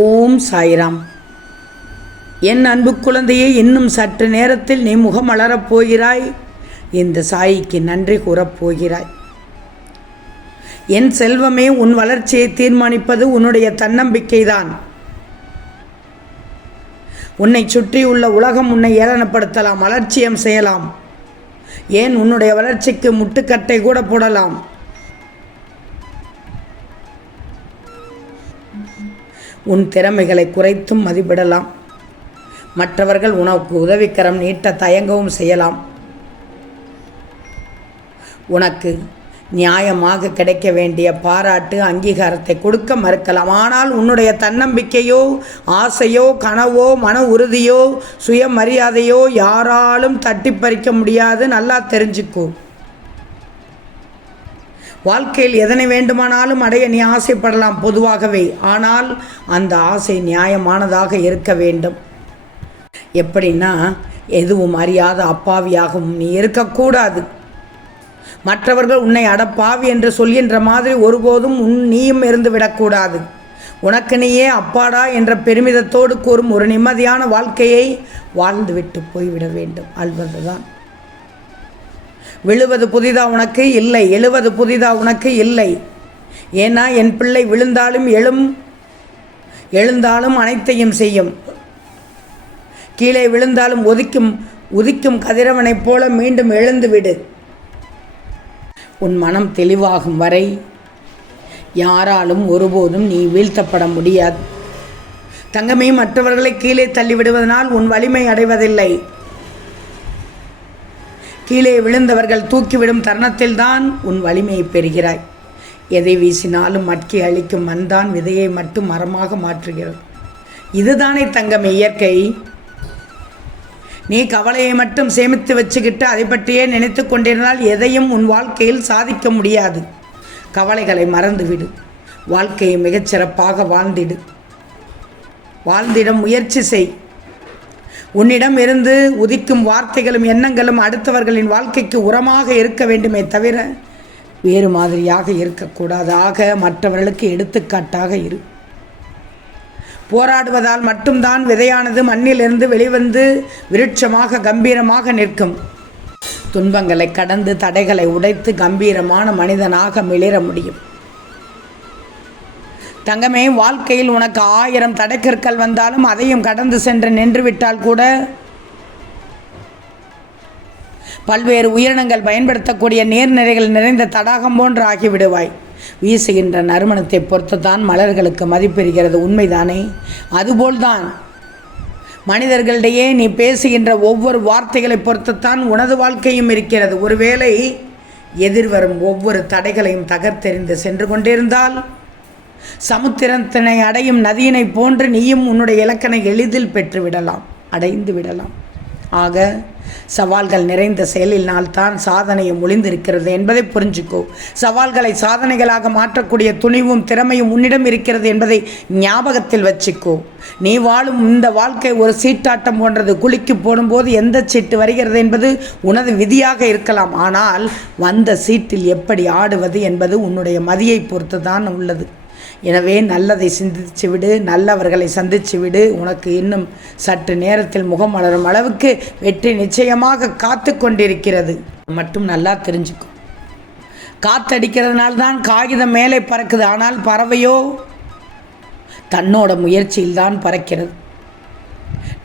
ஓம் சாய்ராம். என் அன்பு குழந்தையே இன்னும் சற்று நேரத்தில் நீ முகமலரப் போகிறாய். இந்த சாயிக்கு நன்றி கூறப்போகிறாய் என் செல்வமே உன் வளர்ச்சியை தீர்மானிப்பது உன்னுடைய தன்னம்பிக்கைதான். உன்னை சுற்றியுள்ள உலகம் உன்னை ஏளனப்படுத்தலாம் அலட்சியம் செய்யலாம். ஏன் உன்னுடைய வளர்ச்சிக்கு முட்டுக்கட்டை கூட போடலாம்? உன் திறமைகளை குறைத்தும் மதிப்பிடலாம். மற்றவர்கள் உனக்கு உதவிக்கரம் நீட்ட தயங்கவும் செய்யலாம். உனக்கு நியாயமாக கிடைக்க வேண்டிய பாராட்டு அங்கீகாரத்தை கொடுக்க மறுக்கலாம். ஆனால் உன்னுடைய தன்னம்பிக்கையோ ஆசையோ கனவோ மன உறுதியோ சுயமரியாதையோ யாராலும் தட்டி பறிக்க முடியாது. நல்லா தெரிஞ்சுக்கோ. வாழ்க்கையில் எதனை வேண்டுமானாலும் அடைய நீ ஆசைப்படலாம் பொதுவாகவே. ஆனால் அந்த ஆசை நியாயமானதாக இருக்க வேண்டும். எப்படின்னா எதுவும் அறியாத அப்பாவியாகவும் நீ இருக்கக்கூடாது. மற்றவர்கள் உன்னை அடப்பாவி என்று சொல்கின்ற மாதிரி ஒருபோதும் உன் நீயும் இருந்து விடக்கூடாது. உனக்கு நீயே அப்பாடா என்ற பெருமிதத்தோடு கூறும் ஒரு நிம்மதியான வாழ்க்கையை வாழ்ந்துவிட்டு போய்விட வேண்டும். அல்வதுதான். விழுவது புதிதா உனக்கு? இல்லை. எழுவது புதிதா உனக்கு? இல்லை. ஏன்னா என் பிள்ளை விழுந்தாலும் எழும் எழுந்தாலும் அனைத்தையும் செய்யும். கீழே விழுந்தாலும் ஒதிக்கும் உதிக்கும் கதிரவனைப் போல மீண்டும் எழுந்து விடு. உன் மனம் தெளிவாகும் வரை யாராலும் ஒருபோதும் நீ வீழ்த்தப்பட முடியாது. தங்கமே மற்றவர்களை கீழே தள்ளிவிடுவதனால் உன் வலிமை அடைவதில்லை. கீழே விழுந்தவர்கள் தூக்கிவிடும் தருணத்தில்தான் உன் வலிமையை பெறுகிறாய். எதை வீசினாலும் மட்கி அழிக்கும் மண்தான் விதையை மட்டும் மரமாக மாற்றுகிறது. இதுதானே தங்கம் இயற்கை. நீ கவலையை மட்டும் சேமித்து வச்சுக்கிட்டு அதை பற்றியே நினைத்து கொண்டிருந்தால் எதையும் உன் வாழ்க்கையில் சாதிக்க முடியாது. கவலைகளை மறந்துவிடு. வாழ்க்கையை மிகச்சிறப்பாக வாழ்ந்திடு. வாழ்ந்திட முயற்சி செய். உன்னிடம் இருந்து உதிக்கும் வார்த்தைகளும் எண்ணங்களும் அடுத்தவர்களின் வாழ்க்கைக்கு உரமாக இருக்க வேண்டுமே தவிர வேறு மாதிரியாக இருக்கக்கூடாது. ஆக மற்றவர்களுக்கு எடுத்துக்காட்டாக இரு. போராடுவதால் மட்டும்தான் விதையானது மண்ணிலிருந்து வெளிவந்து விருட்சமாக கம்பீரமாக நிற்கும். துன்பங்களை கடந்து தடைகளை உடைத்து கம்பீரமான மனிதனாக மிளிர முடியும். தங்கமே வாழ்க்கையில் உனக்கு ஆயிரம் தடைக்கற்கள் வந்தாலும் அதையும் கடந்து சென்று நின்றுவிட்டால் கூட பல்வேறு உயிரினங்கள் பயன்படுத்தக்கூடிய நீர்நிலைகள் நிறைந்த தடாகம் போன்று ஆகிவிடுவாய். வீசுகின்ற நறுமணத்தை பொறுத்துத்தான் மலர்களுக்கு மதிப்பெறுகிறது உண்மைதானே? அதுபோல்தான். மனிதர்களிடையே நீ பேசுகின்ற ஒவ்வொரு வார்த்தைகளை பொறுத்துத்தான் உனது வாழ்க்கையும் இருக்கிறது. ஒருவேளை எதிர்வரும் ஒவ்வொரு தடைகளையும் தகர்த்தெறிந்து சென்று கொண்டிருந்தால் சமுத்திரத்தினை அடையும் நதியினை போன்று நீயும் உன்னுடைய இலக்கணை எளிதில் பெற்றுவிடலாம் அடைந்து விடலாம். ஆக சவால்கள் நிறைந்த செயலினால் தான் சாதனையும் ஒளிந்திருக்கிறது என்பதை புரிஞ்சுக்கோ. சவால்களை சாதனைகளாக மாற்றக்கூடிய துணிவும் திறமையும் உன்னிடம் இருக்கிறது என்பதை ஞாபகத்தில் வச்சுக்கோ. நீ வாழும் இந்த வாழ்க்கை ஒரு சீட்டாட்டம் போன்றது. குளிக்கு போடும்போது எந்த சீட்டு வருகிறது என்பது உனது விதியாக இருக்கலாம். ஆனால் வந்த சீட்டில் எப்படி ஆடுவது என்பது உன்னுடைய மதியை பொறுத்து தான் உள்ளது. எனவே நல்லதை சிந்தித்து விடு நல்லவர்களை சந்தித்து விடு. உனக்கு இன்னும் சற்று நேரத்தில் முகம் வளரும் அளவுக்கு வெற்றி நிச்சயமாக காத்து கொண்டிருக்கிறது. மட்டும் நல்லா தெரிஞ்சுக்கும் காத்தடிக்கிறதுனால தான் காகிதம் மேலே பறக்குது. ஆனால் பறவையோ? தன்னோட முயற்சியில்தான் பறக்கிறது.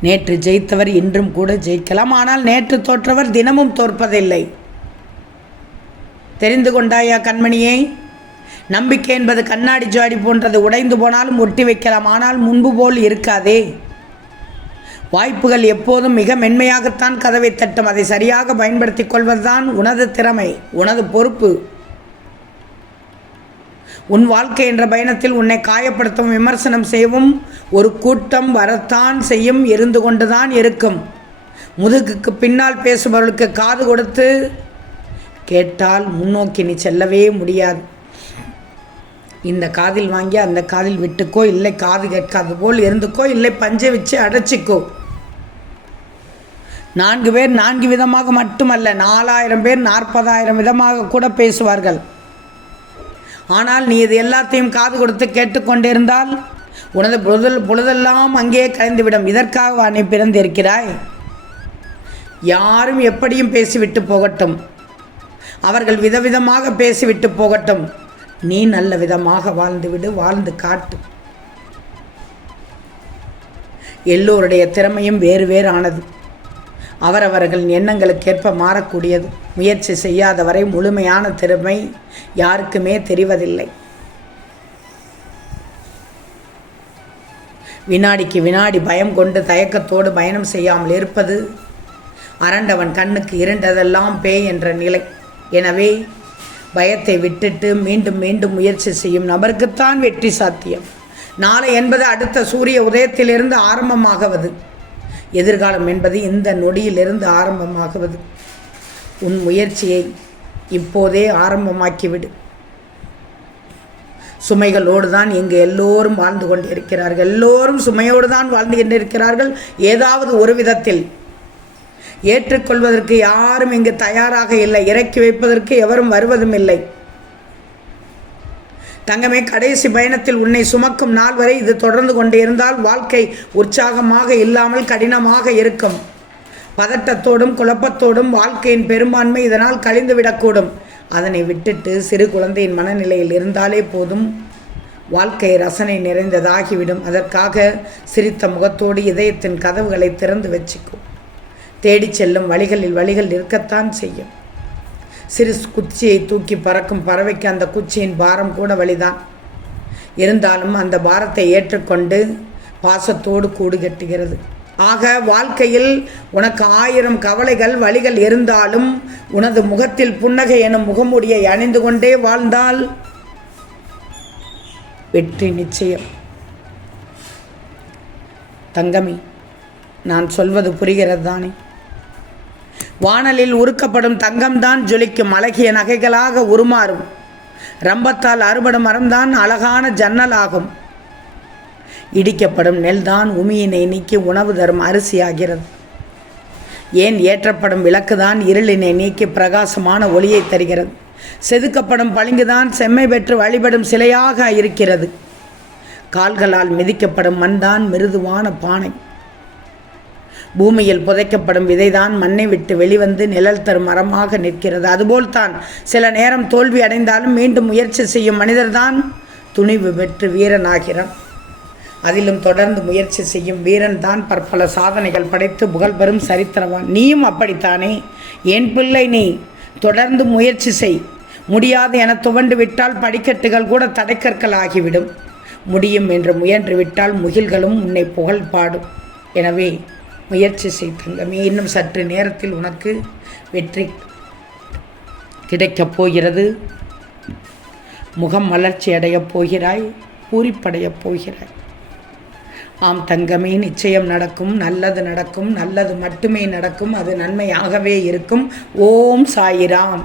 நேற்று ஜெயித்தவர் இன்றும் கூட ஜெயிக்கலாம். ஆனால் நேற்று தோற்றவர் தினமும் தோற்பதில்லை. தெரிந்து கொண்டாயா கண்மணியே? நம்பிக்கை என்பது கண்ணாடி ஜாடி போன்றது. உடைந்து போனாலும் ஒட்டி வைக்கலாம். ஆனால் முன்பு போல் இருக்காதே. வாய்ப்புகள் எப்போதும் மிக மென்மையாகத்தான் கதவை தட்டும். அதை சரியாக பயன்படுத்தி கொள்வதுதான் உனது திறமை உனது பொறுப்பு. உன் வாழ்க்கை என்ற பயணத்தில் உன்னை காயப்படுத்தவும் விமர்சனம் செய்யவும் ஒரு கூட்டம் வரத்தான் செய்யும் இருந்து கொண்டுதான் இருக்கும். முதுகுக்கு பின்னால் பேசுபவர்களுக்கு காது கொடுத்து கேட்டால் முன்னோக்கி நீ செல்லவே முடியாது. இந்த காதில் வாங்கி அந்த காதில் விட்டுக்கோ இல்லை காது கேட்காது போல் இருந்துக்கோ இல்லை பஞ்சை வச்சு அடைச்சிக்கோ. நான்கு பேர் நான்கு விதமாக மட்டுமல்ல நாலாயிரம் பேர் நாற்பதாயிரம் விதமாக கூட பேசுவார்கள். ஆனால் நீ இது எல்லாத்தையும் காது கொடுத்து கேட்டுக்கொண்டிருந்தால் உனது பொழுதல் பொழுதெல்லாம் அங்கே கலைந்துவிடும். இதற்காக நீ பிறந்திருக்கிறாய்? யாரும் எப்படியும் பேசிவிட்டு போகட்டும். அவர்கள் விதவிதமாக பேசிவிட்டு போகட்டும். நீ நல்ல விதமாக வாழ்ந்துவிடு வாழ்ந்து காட்டு. எல்லோருடைய திறமையும் வேறு வேறு ஆனது அவரவர்கள் எண்ணங்களுக்கேற்ப மாறக்கூடியது. முயற்சி செய்யாதவரை முழுமையான திறமை யாருக்குமே தெரிவதில்லை. வினாடிக்கு வினாடி பயம் கொண்டு தயக்கத்தோடு பயணம் செய்யாமல் இருப்பது அரண்டவன் கண்ணுக்கு இருண்டதெல்லாம் பேய் என்ற நிலை. எனவே பயத்தை விட்டுட்டு மீண்டும் மீண்டும் முயற்சி செய்யும் நபருக்குத்தான் வெற்றி சாத்தியம். நாளை என்பது அடுத்த சூரிய உதயத்திலிருந்து ஆரம்பமாகவது. எதிர்காலம் என்பது இந்த நொடியிலிருந்து ஆரம்பமாகுவது. உன் முயற்சியை இப்போதே ஆரம்பமாக்கிவிடு. சுமைகளோடு தான் இங்கு எல்லோரும் வாழ்ந்து கொண்டிருக்கிறார்கள். எல்லோரும் சுமையோடு தான் வாழ்ந்து கொண்டிருக்கிறார்கள். ஏதாவது ஒரு விதத்தில் ஏற்றுக்கொள்வதற்கு யாரும் இங்கு தயாராக இல்லை. இறக்கி வைப்பதற்கு எவரும் வருவதும் இல்லை. தங்கமே கடைசி பயணத்தில் உன்னை சுமக்கும் நாள் வரை இது தொடர்ந்து கொண்டே இருந்தால் வாழ்க்கை உற்சாகமாக இல்லாமல் கடினமாக இருக்கும். பதட்டத்தோடும் குழப்பத்தோடும் வாழ்க்கையின் பெரும்பான்மை இதனால் கழிந்துவிடக்கூடும் அதனை விட்டுட்டு சிறு குழந்தையின் மனநிலையில் இருந்தாலே போதும். வாழ்க்கை ரசனை நிறைந்ததாகிவிடும். அதற்காக சிரித்த முகத்தோடு இதயத்தின் கதவுகளை திறந்து வச்சுக்கும் தேடிச் செல்லும் வழிகளில் வழிகள் இருக்கத்தான் செய்யும். சிறு குச்சியை தூக்கி பறக்கும் பறவைக்கு அந்த குச்சியின் பாரம் கூட வழிதான். இருந்தாலும் அந்த பாரத்தை ஏற்றுக்கொண்டு பாசத்தோடு கூடு கட்டுகிறது. ஆக வாழ்க்கையில் உனக்கு ஆயிரம் கவலைகள் வழிகள் இருந்தாலும் உனது முகத்தில் புன்னகை எனும் முகமூடியை அணிந்து கொண்டே வாழ்ந்தால் வெற்றி நிச்சயம். தங்கமி நான் சொல்வது புரிகிறது தானே வானலில் உருக்கப்படும் தங்கம்தான் ஜொலிக்கும் அழகிய நகைகளாக உருமாறும். ரம்பத்தால் அறுபடும் மரம்தான் அழகான ஜன்னலாகும். இடிக்கப்படும் நெல்தான் உமியினை நீக்கி உணவு தரும் அரிசியாகிறது. ஏன் ஏற்றப்படும் விளக்குதான் இருளினை நீக்கி பிரகாசமான ஒளியை தருகிறது? செதுக்கப்படும் பளிங்குதான் செம்மை பெற்று வழிபடும் சிலையாக இருக்கிறது. கால்களால் மிதிக்கப்படும் மண்தான் மிருதுவான பானை. பூமியில் புதைக்கப்படும் விதைதான் மண்ணை விட்டு வெளிவந்து நிழல் தரும் மரமாக நிற்கிறது. அதுபோல்தான் சில நேரம் தோல்வி அடைந்தாலும் மீண்டும் முயற்சி செய்யும் மனிதர்தான் துணிவு பெற்று வீரனாகிறான். அதிலும் தொடர்ந்து முயற்சி செய்யும் வீரன் தான் பற்பல சாதனைகள் படைத்து புகழ் பெறும் சரித்திரவான். நீயும் அப்படித்தானே? என் பிள்ளை நீ? தொடர்ந்து முயற்சி செய். முடியாது என துவண்டு விட்டால் படிக்கட்டுகள் கூட தடைக்கற்கள் ஆகிவிடும் முடியும் என்று முயன்று விட்டால் முகில்களும் உன்னை புகழ் பாடும். எனவே முயற்சி செய் இன்னும் சற்று நேரத்தில் உனக்கு வெற்றி கிடைக்கப் போகிறது. முகம் மலர்ச்சி அடையப் போகிறாய் பூரிப்படையப் போகிறாய். ஆம் தங்கமே நிச்சயம் நடக்கும் நல்லது நடக்கும் நல்லது மட்டுமே நடக்கும் அது நன்மையாகவே இருக்கும். ஓம் சாயிராம்.